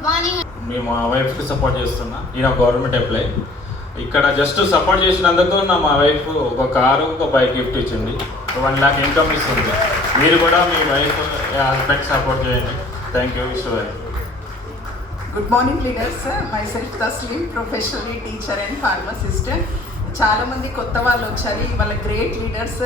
Good morning. మేము మా వైఫ్కి సపోర్ట్ చేస్తున్నా. ఈయన గవర్నమెంట్ ఎంప్లాయ్. ఇక్కడ జస్ట్ సపోర్ట్ చేసినందుకు మా వైఫ్ ఒక కారు ఒక బైక్ గిఫ్ట్ ఇచ్చింది. 1 lakh ఇన్కమ్ ఇస్తుంది. మీరు కూడా మీ వైఫ్ హస్బెండ్ సపోర్ట్ చేయండి. Thank you. విశ్వవారి. Good morning leaders. Myself Tasleem, professionally teacher and pharmacist. చాలామంది కొత్త వాళ్ళు వచ్చారు. వాళ్ళ గ్రేట్ లీడర్స్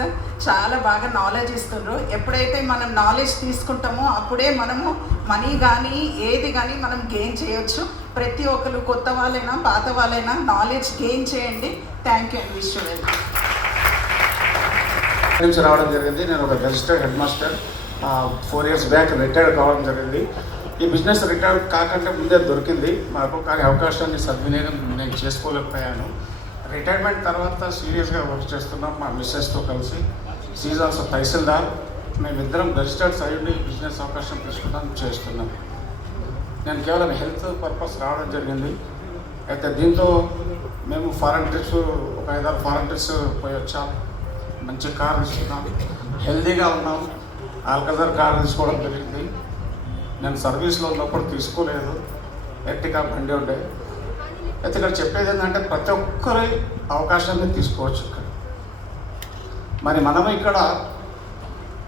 చాలా బాగా నాలెడ్జ్ ఇస్తున్నారు. ఎప్పుడైతే మనం నాలెడ్జ్ తీసుకుంటామో అప్పుడే మనము మనీ కానీ ఏది కానీ మనం గెయిన్ చేయొచ్చు. ప్రతి ఒక్కరు కొత్త వాళ్ళైనా పాత వాళ్ళైనా నాలెడ్జ్ గెయిన్ చేయండి. Thank you and wish you well. నుంచి రావడం జరిగింది. నేను ఒక registered head master. 4 years back retired కావడం జరిగింది. ఈ బిజినెస్ రిటైర్డ్ కాకంటే ముందే దొరికింది మాకు, కానీ అవకాశాన్ని సద్వినియోగం నేను చేసుకోలేకపోయాను. రిటైర్మెంట్ తర్వాత సీరియస్గా వర్క్ చేస్తున్నాం మా మిస్సెస్తో కలిసి. షీఈ్ ఆల్సో తహసీల్దార్. మేమిద్దరం రిజిస్టర్డ్ సైడ్ బిజినెస్ అవకాశం తీసుకున్నాం చేస్తున్నాం. నేను కేవలం హెల్త్ పర్పస్ రావడం జరిగింది. అయితే దీంతో మేము ఫారెన్ ట్రిప్స్ ఒక 5-6 ఫారెన్ ట్రిప్స్ పోయి వచ్చాం. మంచి కార్ తీసుకున్నాం, హెల్తీగా ఉన్నాం. ఆల్కజర్ కార్ తీసుకోవడం జరిగింది. నేను సర్వీస్లో ఉన్నప్పుడు తీసుకోలేదు, ఎర్టిగా బండి ఉండే. అయితే ఇక్కడ చెప్పేది ఏంటంటే ప్రతి ఒక్కరి అవకాశాన్ని తీసుకోవచ్చు. ఇక్కడ మరి మనం ఇక్కడ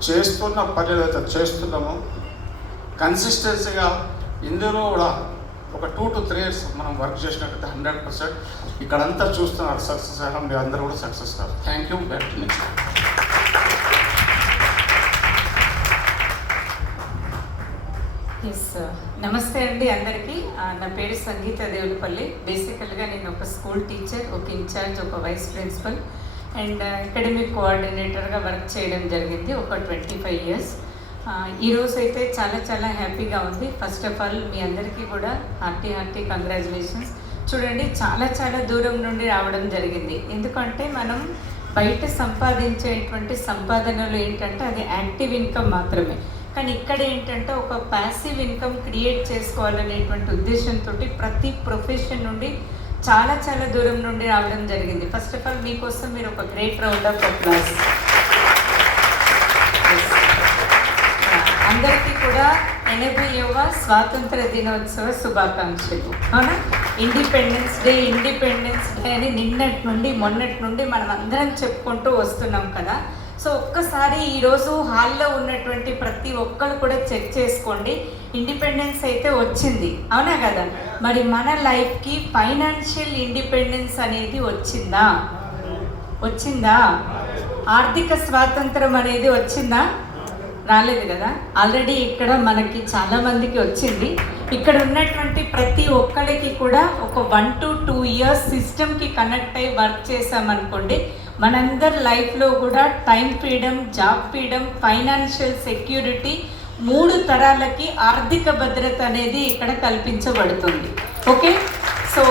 చేస్తున్న పని ఏదైతే చేస్తున్నామో కన్సిస్టెన్సీగా ఇందులో కూడా ఒక 2 to 3 years మనం వర్క్ చేసినట్టయితే 100% ఇక్కడంతా చూస్తున్నారు సక్సెస్ అవ్వడం. మీరు అందరూ కూడా సక్సెస్ కాదు. Thank you. Back to next. నమస్తే అండి అందరికీ. నా పేరు సంగీత దేవులపల్లి. బేసికల్గా నేను ఒక స్కూల్ టీచర్, ఒక ఇన్ఛార్జ్, ఒక వైస్ ప్రిన్సిపల్ అండ్ అకాడమిక్ కోఆర్డినేటర్గా వర్క్ చేయడం జరిగింది ఒక 25 years. ఈరోజు అయితే చాలా చాలా హ్యాపీగా ఉంది. ఫస్ట్ ఆఫ్ ఆల్ మీ అందరికీ కూడా హార్టీ కంగ్రాచులేషన్స్. చూడండి, చాలా చాలా దూరం నుండి రావడం జరిగింది. ఎందుకంటే మనం బయట సంపాదించేటువంటి సంపాదనలు ఏంటంటే అది యాక్టివ్ ఇన్కమ్ మాత్రమే. కానీ ఇక్కడ ఏంటంటే ఒక ప్యాసివ్ ఇన్కమ్ క్రియేట్ చేసుకోవాలనేటువంటి ఉద్దేశంతో ప్రతి ప్రొఫెషన్ నుండి చాలా చాలా దూరం నుండి రావడం జరిగింది. ఫస్ట్ ఆఫ్ ఆల్ మీకోసం మీరు ఒక గ్రేట్ రౌండ్ ఆఫ్ అప్లాస్. అందరికీ కూడా 80వ స్వాతంత్ర దినోత్సవ శుభాకాంక్షలు. అవునా? ఇండిపెండెన్స్ డే అని నిన్నటి నుండి మొన్నటి నుండి మనం అందరం చెప్పుకుంటూ వస్తున్నాం కదా. సో ఒక్కసారి ఈరోజు హాల్లో ఉన్నటువంటి ప్రతి ఒక్కరు కూడా చెక్ చేసుకోండి. ఇండిపెండెన్స్ అయితే వచ్చింది, అవునా కదా? మరి మన లైఫ్కి ఫైనాన్షియల్ ఇండిపెండెన్స్ అనేది వచ్చిందా? ఆర్థిక స్వాతంత్రం అనేది వచ్చిందా? రాలేదు కదా. ఆల్రెడీ ఇక్కడ మనకి చాలామందికి వచ్చింది. ఇక్కడ ఉన్నటువంటి ప్రతి ఒక్కరికి కూడా ఒక 1 to 2 years సిస్టమ్కి కనెక్ట్ అయ్యి వర్క్ చేసామనుకోండి, మనందరి లైఫ్లో కూడా time freedom, job freedom, financial security, 3 తరాలకి ఆర్థిక భద్రత అనేది ఇక్కడ కల్పించబడుతుంది. ఓకే, సో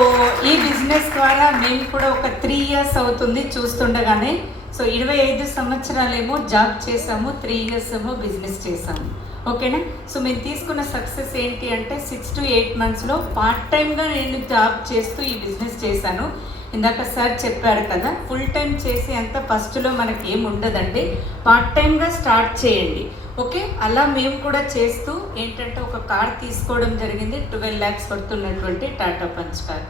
ఈ బిజినెస్ ద్వారా మేము కూడా ఒక 3 years అవుతుంది చూస్తుండగానే. సో 25 సంవత్సరాలేమో జాబ్ చేసాము, 3 years ఏమో బిజినెస్ చేసాము. ఓకేనా? సో మేము తీసుకున్న సక్సెస్ ఏంటి అంటే 6 to 8 monthsలో పార్ట్ టైమ్గా నేను జాబ్ చేస్తూ ఈ బిజినెస్ చేశాను. ఇందాక సార్ చెప్పారు కదా, ఫుల్ టైం చేసి అంత ఫస్ట్లో మనకి ఏమి ఉండదండి, పార్ట్ టైమ్గా స్టార్ట్ చేయండి. ఓకే, అలా మేము కూడా చేస్తూ ఏంటంటే ఒక కార్ తీసుకోవడం జరిగింది. 12 lakhs పడుతున్నటువంటి టాటా పంచ్ కార్.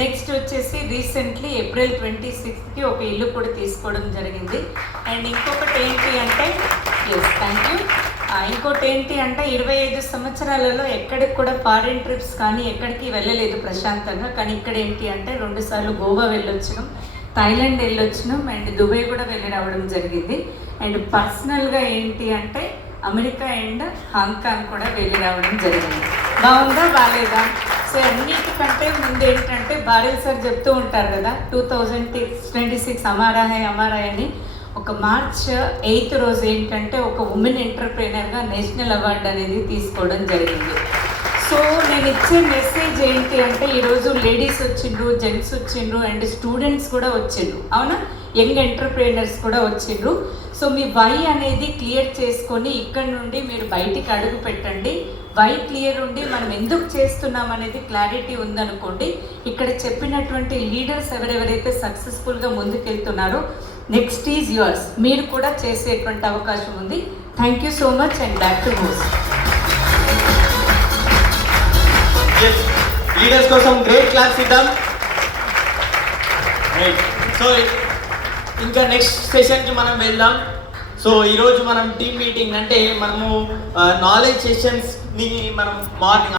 నెక్స్ట్ వచ్చేసి రీసెంట్లీ April 26th ఒక ఇల్లు కూడా తీసుకోవడం జరిగింది. అండ్ ఇంకొకటి ఏంటి అంటే ఇంకోటి ఏంటి అంటే 25 సంవత్సరాలలో ఎక్కడికి కూడా ఫారిన్ ట్రిప్స్ కానీ ఎక్కడికి వెళ్ళలేదు ప్రశాంతంగా. కానీ ఇక్కడ ఏంటి అంటే 2 సార్లు గోవా వెళ్ళొచ్చినాం, థాయిలాండ్ వెళ్ళొచ్చినాం అండ్ దుబాయ్ కూడా వెళ్ళి రావడం జరిగింది. అండ్ పర్సనల్గా ఏంటి అంటే అమెరికా అండ్ హాంకాంగ్ కూడా వెళ్ళి రావడం జరిగింది. బాగుందా బాగాలేదా? సో అన్నిటికంటే ముందు ఏంటంటే బారెల్ సార్ చెప్తూ ఉంటారు కదా 2026 అమారా హై అని. ఒక March 8th రోజు ఏంటంటే ఒక ఉమెన్ ఎంటర్ప్రెనర్గా నేషనల్ అవార్డు అనేది తీసుకోవడం జరిగింది. సో నేను ఇచ్చే మెసేజ్ ఏంటి అంటే ఈరోజు లేడీస్ వచ్చిండ్రు, జెంట్స్ వచ్చిండ్రు అండ్ స్టూడెంట్స్ కూడా వచ్చిండ్రు, అవునా? యంగ్ ఎంటర్ప్రెనర్స్ కూడా వచ్చిండ్రు. సో మీ వై అనేది క్లియర్ చేసుకొని ఇక్కడ నుండి మీరు బయటికి అడుగు పెట్టండి. వై క్లియర్ ఉండి మనం ఎందుకు చేస్తున్నాం అనేది క్లారిటీ ఉందనుకోండి, ఇక్కడ చెప్పినటువంటి లీడర్స్ ఎవరెవరైతే సక్సెస్ఫుల్గా ముందుకెళ్తున్నారో నెక్స్ట్ ఈజ్ యువర్స్, మీరు కూడా చేసేటువంటి అవకాశం ఉంది. Thank you so much and back to host. Yes, leaders కోసం గ్రేట్ క్లాప్స్ ఇద్దాం. సో ఇంకా నెక్స్ట్ సెషన్కి మనం వెళ్దాం. సో ఈరోజు మనం టీమ్ మీటింగ్ అంటే మనము నాలెడ్జ్ సెషన్స్ని మనం మార్నింగ్